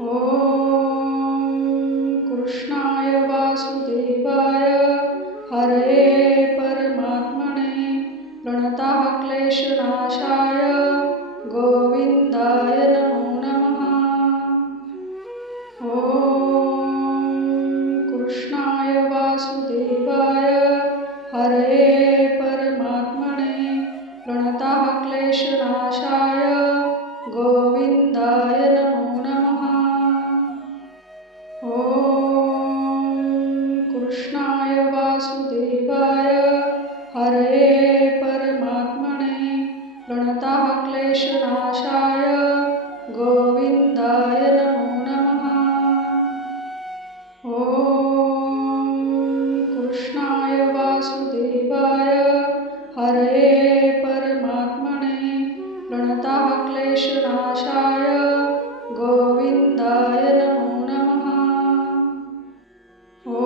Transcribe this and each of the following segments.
ॐ कृष्णाय वासुदेवाय हरये परमात्मने प्रणतः क्लेशनाशाय गोविन्दाय नमो नमः। ॐ कृष्णाय वासुदेवाय हरये परमात्मने प्रणतः क्लेशनाशाय गोविन्दाय नमो नमः। ॐ कृष्णाय वासुदेवाय हरये परमात्मने प्रणतः क्लेशनाशाय गोविन्दाय नमो नमः। ॐ कृष्णाय वासुदेवाय हरये परमात्मने प्रणतः क्लेशनाशाय गोविन्दाय नमो नमः। ॐ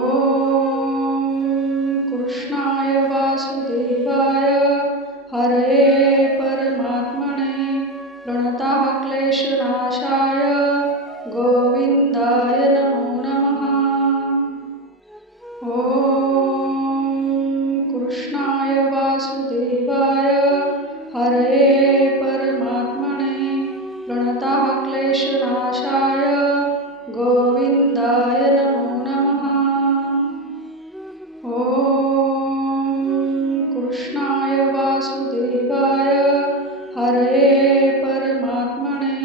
कृष्णाय वासुदेवाय हरये परमात्मने प्रणतः क्लेशनाशाय गोविन्दाय नमो नमः। ॐ कृष्णाय वासुदेवाय हरये परमात्मने प्रणतः क्लेशनाशाय गोविन्दाय नमो नमः। ॐ कृष्णाय वासुदेवाय हरये परमात्मने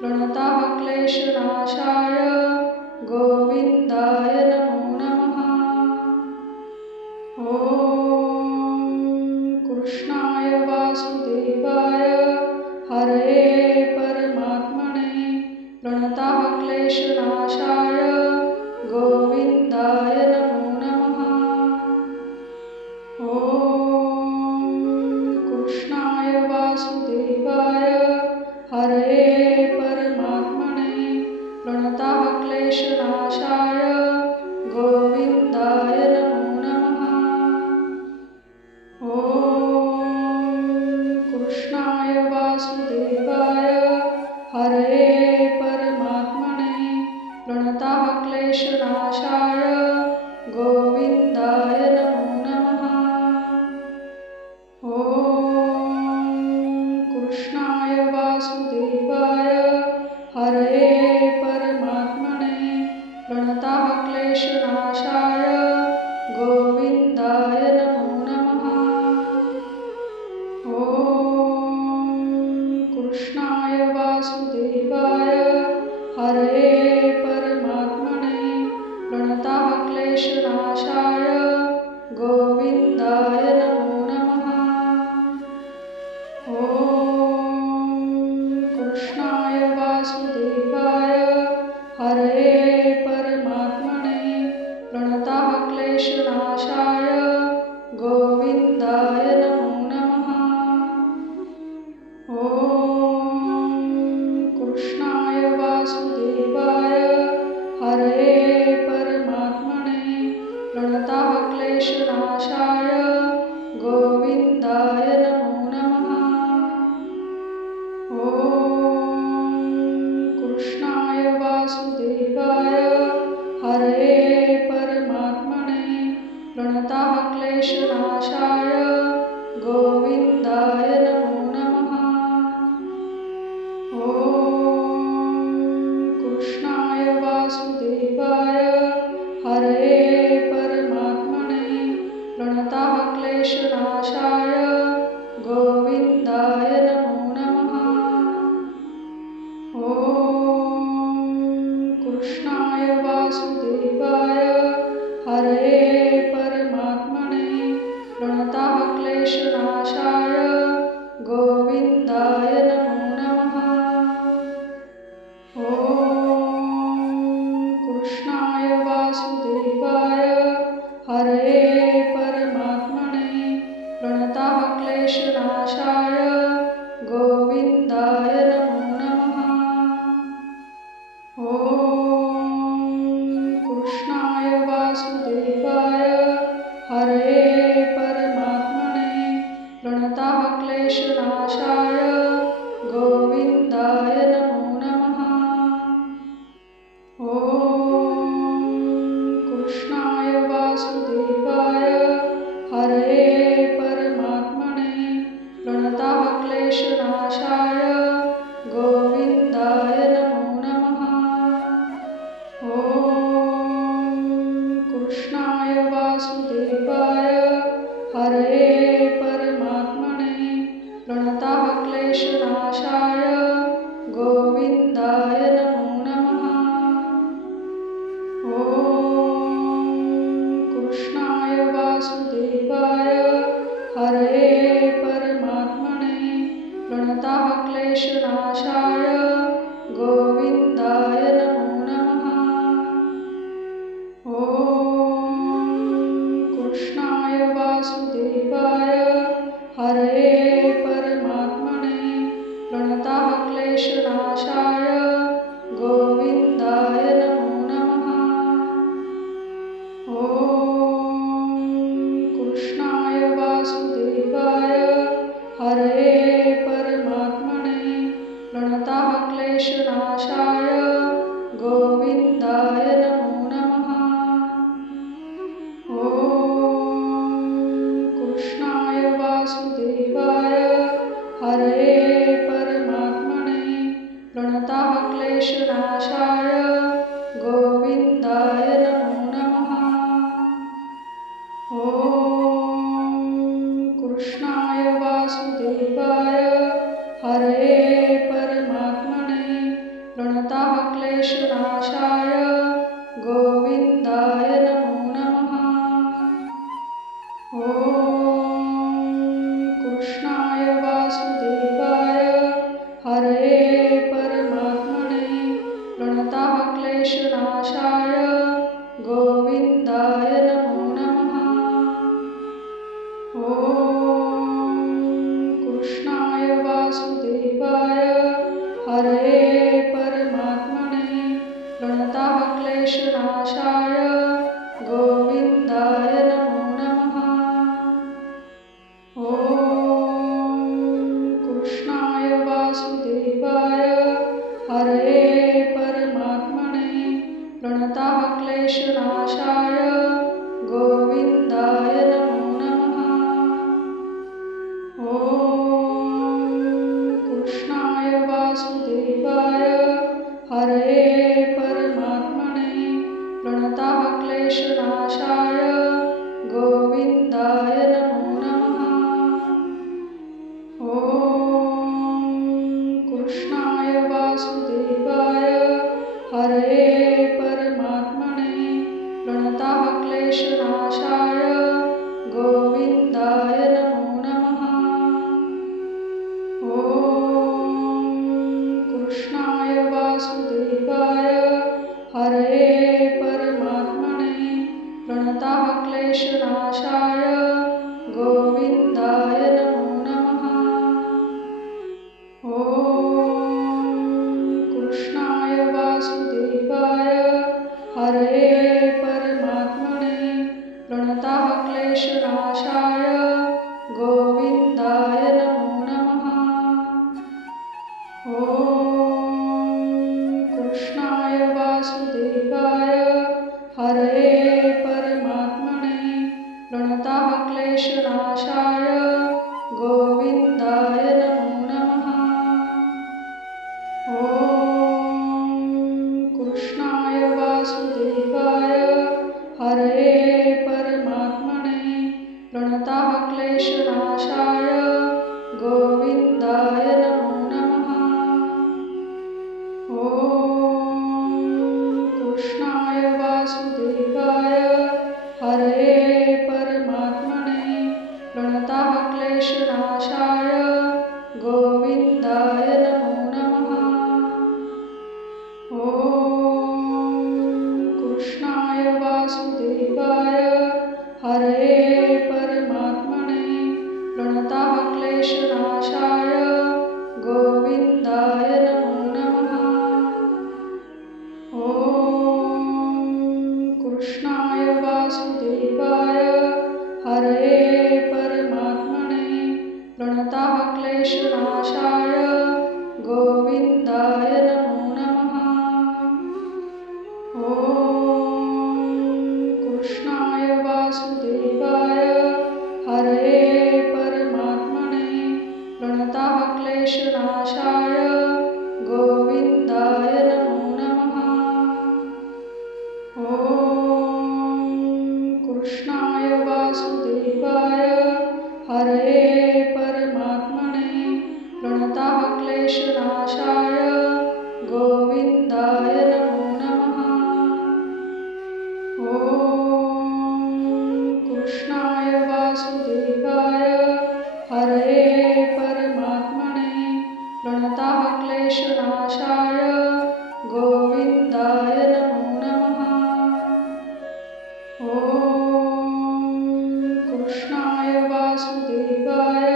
प्रणतः क्लेशनाशाय गोविन्दाय नमो नमः। ॐ कृष्णाय वासुदेवाय हरये परमात्मने प्रणतः क्लेशनाशाय गोविन्दाय नमो नमः। ॐ कृष्णाय वासुदेवाय हरये परमात्मने प्रणतः क्लेशनाशाय गोविन्दाय नमो नमः। ॐ कृष्णाय वासुदेवाय हरये परमात्मने प्रणतः क्लेशनाशाय गोविन्दाय नमो नमः। ॐ कृष्णाय वासुदेवाय हरये परमात्मने प्रणतः क्लेशनाशाय गोविन्दाय नमो नमः। ॐ कृष्णाय वासुदेवाय हरये परमात्मने प्रणतः क्लेशनाशाय गोविन्दाय नमो नमः। ॐ कृष्णाय वासुदेवाय हरये परमात्मने प्रणतः क्लेशनाशाय गोविन्दाय नमो नमः। ॐ कृष्णाय वासुदेवाय हरये परमात्मने प्रणतः क्लेशनाशाय गोविन्दाय नमो नमः। ॐ कृष्णाय वासुदेवाय हरये परमात्मने प्रणतः क्लेशनाशाय गोविन्दाय नमो नमः। ॐ कृष्णाय वासुदेवाय हरये परमात्मने प्रणतः क्लेशनाशाय गोविन्दाय नमो नमः। ॐ कृष्णाय वासुदेवाय हरये परमात्मने प्रणतः क्लेशनाशाय गोविन्दाय नमो नमः। ॐ कृष्णाय वासुदेवाय हरये परमात्मने प्रणतः क्लेशनाशाय गोविन्दाय नमो नमः। ॐ कृष्णाय वासुदेवाय हरये परमात्मने प्रणतः क्लेशनाशाय गोविन्दाय नमो नमः। क्लेशनाशाय गोविन्दाय नमो नमः। ॐ कृष्णाय वासुदेवाय हरये परमात्मने प्रणतः क्लेशनाशाय गोविन्दाय नमो नमः। ॐ कृष्णाय वासुदेवाय हरये परमात्मने प्रणतः क्लेशनाशाय गोविन्दाय नमो नमः। ॐ कृष्णाय वासुदेवाय हरये परमात्मने प्रणतः क्लेशनाशाय गोविन्दाय नमो नमः। ॐ कृष्णाय वासुदेवाय हरये परमात्मने प्रणतः क्लेशनाशाय गोविन्दाय नमो नमः। ॐ कृष्णाय वासुदेवाय हरये परमात्मने प्रणतः क्लेशनाशाय गोविन्दाय नमो नमः। ॐ कृष्णाय वासुदेवाय हरये परमात्मने प्रणतः क्लेशनाशाय गोविन्दाय नमो नमः। ॐ कृष्णाय वासुदेवाय हरये परमात्मने प्रणतः क्लेशनाशाय गोविन्दाय नमो नमः। ॐ कृष्णाय वासुदेवाय हरये परमात्मने प्रणतः क्लेशनाशाय गोविन्दाय नमो नमः। ॐ कृष्णाय वासुदेवाय हरये परमात्मने प्रणतः क्लेशनाशाय गोविन्दाय नमो नमः। ॐ कृष्णाय वासुदेवाय हरये परमात्मने प्रणतः क्लेशनाशाय गोविन्दाय नमो नमः। ॐ कृष्णाय वासुदेवाय हरये परमात्मने प्रणतः क्लेशनाशाय गोविन्दाय नमो नमः। ॐ कृष्णाय वासुदेवाय हरये परमात्मने प्रणतः क्लेशनाशाय गोविन्दाय नमो नमः। ॐ कृष्णाय वासुदेवाय हरये परमात्मने प्रणतः क्लेशनाशाय गोविन्दाय नमो नमः। ॐ कृष्णाय वासुदेवाय हरये परमात्मने प्रणतः क्लेशनाशाय गोविन्दाय नमो नमः। ॐ कृष्णाय वासुदेवाय हरये परमात्मने प्रणतः क्लेशनाशाय गोविन्दाय नमो नमः। ॐ कृष्णाय वासुदेवाय हरये परमात्मने प्रणतः क्लेशनाशाय गोविन्दाय नमो नमः। ॐ कृष्णाय वासुदेवाय हरये परमात्मने प्रणतः क्लेशनाशाय गोविन्दाय नमो नमः। ॐ कृष्णाय वासुदेवाय हरये परमात्मने प्रणतः क्लेशनाशाय गोविन्दाय नमो नमः। ॐ कृष्णाय वासुदेवाय हरये परमात्मने प्रणतः प्रणतः क्लेशनाशाय गोविन्दाय नमो नमः। ॐ कृष्णाय वासुदेवाय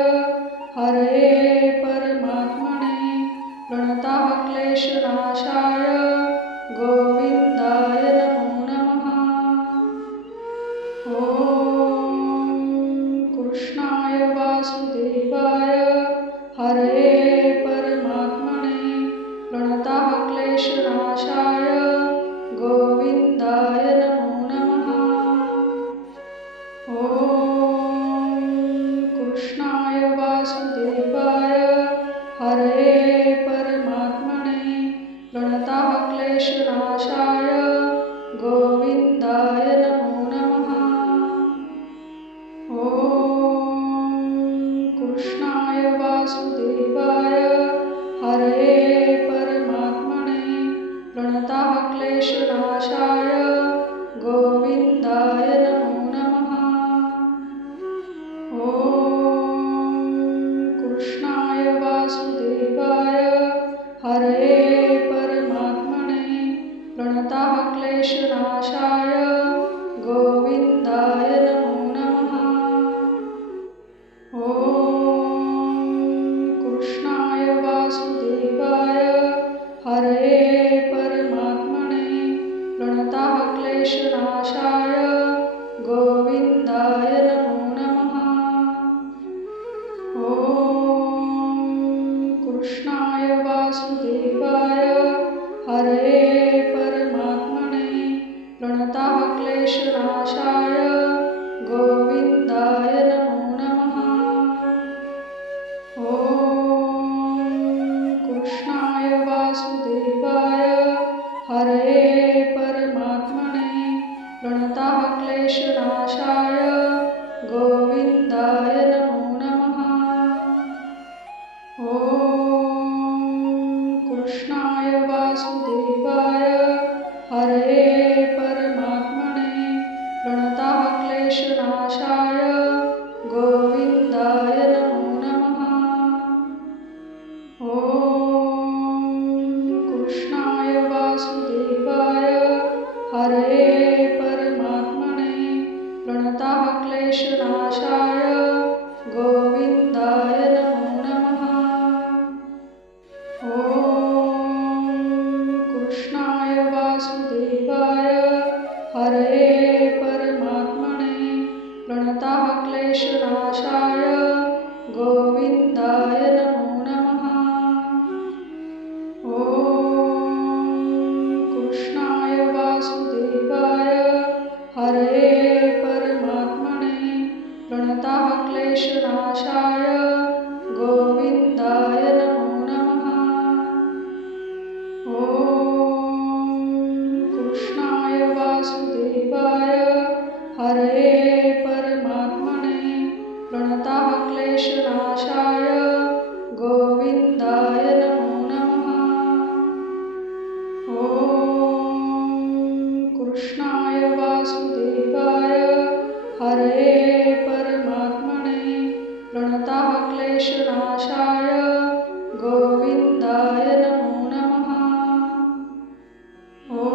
हरये परमात्मने प्रणतः क्लेशनाशाय गोविन्दाय नमो नमः। ॐ कृष्णाय वासुदेवाय हरये परमात्मने प्रणतः क्लेशनाशाय गोविन्दाय नमो नमः। ॐ कृष्णाय वासुदेवाय हरये परमात्मने प्रणतः क्लेशनाशाय गोविन्दाय नमो नमः। ॐ कृष्णाय वासुदेवाय हरये परमात्मने प्रणतः क्लेशनाशाय गोविन्दाय नमो नमः। ॐ कृष्णाय वासुदेवाय हरये परमात्मने प्रणतः क्लेशनाशाय गोविन्दाय नमो नमः। ॐ कृष्णाय वासुदेवाय हरये परमात्मने प्रणतः क्लेशनाशाय गोविन्दाय नमो नमः। ॐ कृष्णाय वासुदेवाय हरये परमात्मने प्रणतः क्लेशनाशाय गोविन्दाय नमो नमः। ॐ कृष्णाय वासुदेवाय हरये परमात्मने प्रणतः क्लेशनाशाय गोविन्दाय नमो नमः। ॐ कृष्णाय वासुदेवाय हरये परमात्मने प्रणतः क्लेशनाशाय गोविन्दाय नमो नमः। ॐ कृष्णाय वासुदेवाय हरये परमात्मने प्रणतः क्लेशनाशाय गोविन्दाय नमो नमः। ॐ कृष्णाय वासुदेवाय हरये परमात्मने प्रणतः क्लेशनाशाय गोविन्दाय नमो नमः। ॐ कृष्णाय वासुदेवाय हरये परमात्मने प्रणतः क्लेशनाशाय गोविन्दाय नमो नमः। ॐ कृष्णाय वासुदेवाय हरये परमात्मने प्रणतः क्लेशनाशाय गोविन्दाय नमो नमः। ॐ कृष्णाय वासुदेवाय हरये परमात्मने प्रणतः क्लेशनाशाय गोविन्दाय नमो नमः। ॐ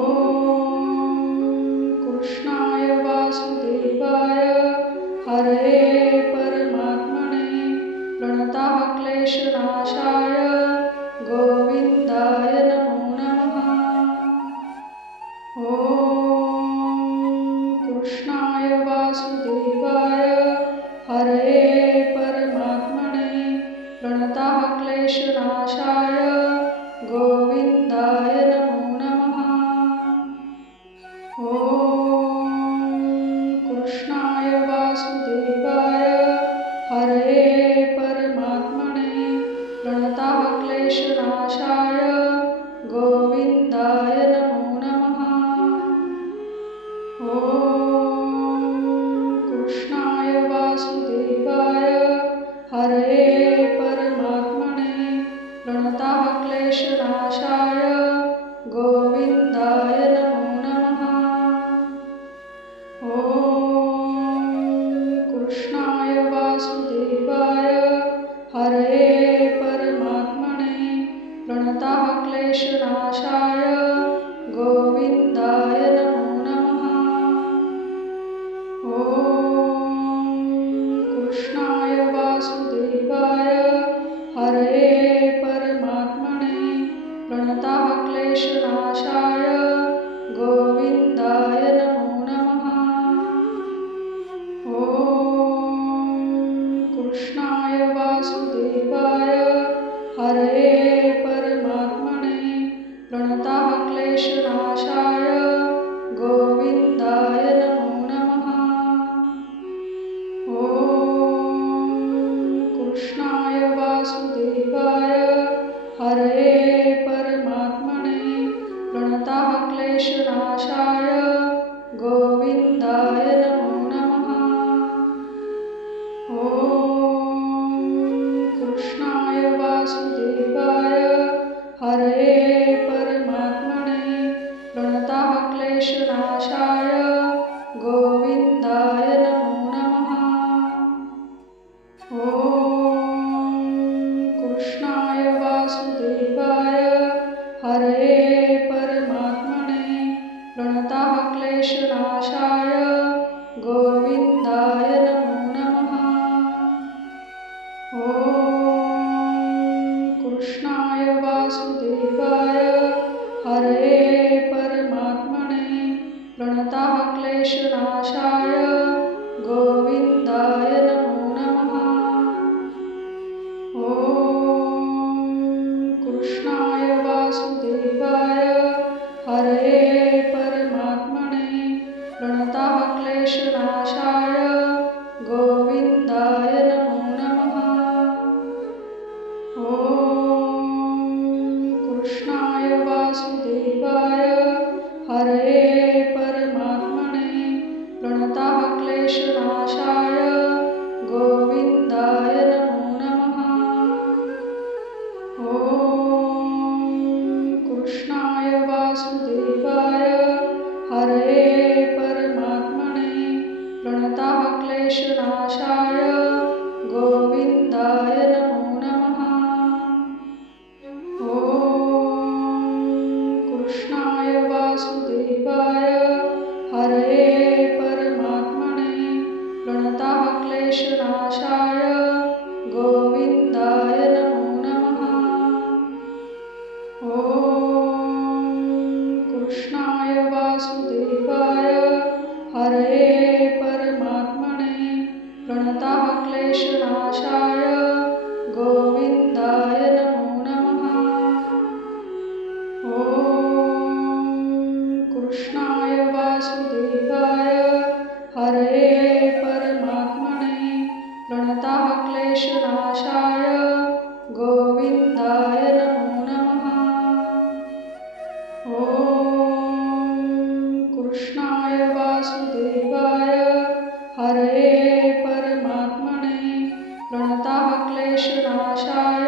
कृष्णाय वासुदेवाय हरये परमात्मने प्रणतः क्लेशनाशाय गोविन्दाय नमो नमः। ॐ कृष्णाय वासुदेवाय हरये परमात्मने प्रणतः क्लेशनाशाय गोविन्दाय नमो नमः। ॐ कृष्णाय वासुदेवाय हरये परमात्मने प्रणतः क्लेशनाशाय गोविन्दाय नमो नमः। ॐ कृष्णाय वासुदेवाय हरये परमात्मने प्रणतः क्लेशनाशाय गोविन्दाय नमो नमः। ॐ कृष्णाय वासुदेवाय हरये परमात्मने प्रणतः क्लेशनाशाय गोविन्दाय नमो नमः। ॐ कृष्णाय वासुदेवाय हरये परमात्मने प्रणतः क्लेशनाशाय गोविन्दाय नमो नमः। ॐ कृष्णाय वासुदेवाय हरये परमात्मने प्रणतः क्लेशनाशाय गोविन्दाय नमो नमः। ॐ कृष्णाय वासुदेवाय हरये परमात्मने प्रणतः क्लेशनाशाय गोविन्दाय नमो नमः। ॐ कृष्णाय वासुदेवाय हरये परमात्मने प्रणतः क्लेशनाशाय गोविन्दाय नमो नमः। ॐ कृष्णाय वासुदेवाय हरये परमात्मने प्रणतः क्लेशनाशाय गोविन्दाय नमो नमः। ॐ कृष्णाय वासुदेवाय हरये परमात्मने प्रणतः क्लेशनाशाय गोविन्दाय नमो नमः। ॐ कृष्णाय वासुदेवाय हरये परमात्मने प्रणतः क्लेशनाशाय गोविन्दाय नमो नमः। ॐ कृष्णाय वासुदेवाय हरये परमात्मने प्रणतः क्लेशनाशाय गोविन्दाय नमो नमः। ॐ कृष्णाय वासुदेवाय हरये परमात्मने प्रणतः क्लेशनाशाय गोविन्दाय नमो नमः। ॐ कृष्णाय वासुदेवाय हरये परमात्मने प्रणतः क्लेशनाशाय गोविन्दाय नमो नमः। ॐ कृष्णाय वासुदेवाय हरये परमात्मने प्रणतः क्लेशनाशाय गोविन्दाय नमो नमः। ॐ कृष्णाय वासुदेवाय हरये परमात्मने प्रणतः क्लेशनाशाय गोविन्दाय नमो नमः। ॐ कृष्णाय वासुदेवाय हरये परमात्मने प्रणतः क्लेशनाशाय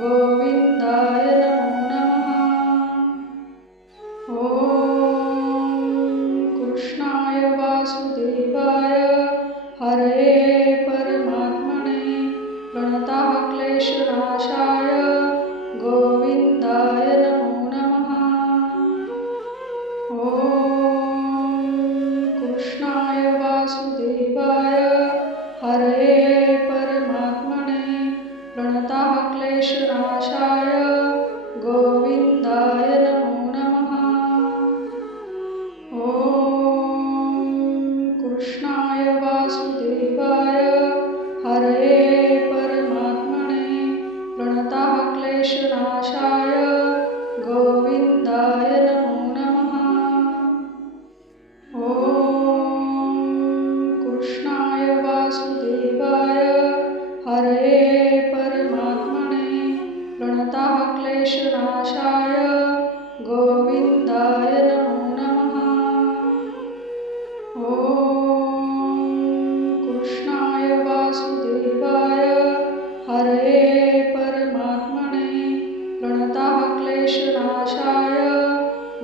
गोविन्दाय नमो नमः। ॐ कृष्णाय वासुदेवाय हरये परमात्मने प्रणतः क्लेशनाशाय गोविन्दाय नमो नमः। ॐ कृष्णाय वासुदेवाय हरये परमात्मने प्रणतः क्लेशनाशाय गोविन्दाय नमो नमः। ॐ कृष्णाय वासुदेवाय हरये परमात्मने प्रणतः क्लेशनाशाय गोविन्दाय नमो नमः। ॐ कृष्णाय वासुदेवाय हरये परमात्मने प्रणतः क्लेशनाशाय गोविन्दाय नमो नमः। ॐ कृष्णाय वासुदेवाय हरये परमात्मने प्रणतः क्लेशनाशाय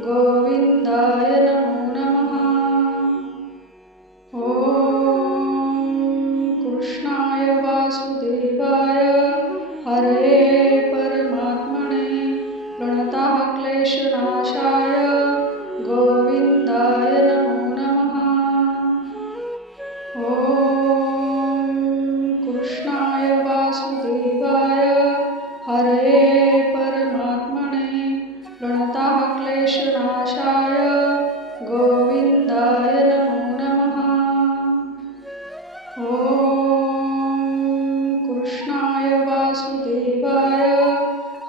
गोविन्दाय नमो नमः। ॐ कृष्णाय वासुदेवाय हरये परमात्मने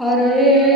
हरये